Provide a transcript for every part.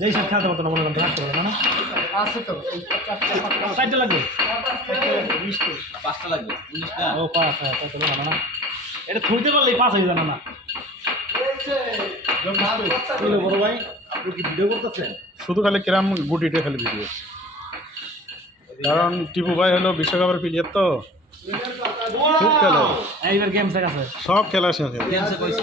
যেই সাইড খেলতে পারতো না মনে করেন রাখতে পারতো না? আছে তো চারটে পাঁচটা লাগবে? পাঁচটা লাগবে ও পাঁচ হ্যাঁ তাই তো জানা না? এটা থুইতে পারলেই পাঁচ হয়ে জানা না? বড় ভাই আপনি কি ভিডিও করতেছেন? শুধু খালি কিরাম গুটিটা খালি ভিডিও কারণ টিপু ভাই হলো বিশ্বকাপের প্লেয়ার তো। খুব খেলে। সব খেলা কইছে।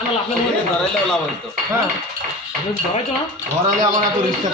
ধরাইলেও লাভ হইতো। হ্যাঁ। ধরাইতো না? ধরালে আমার এত রিস্ক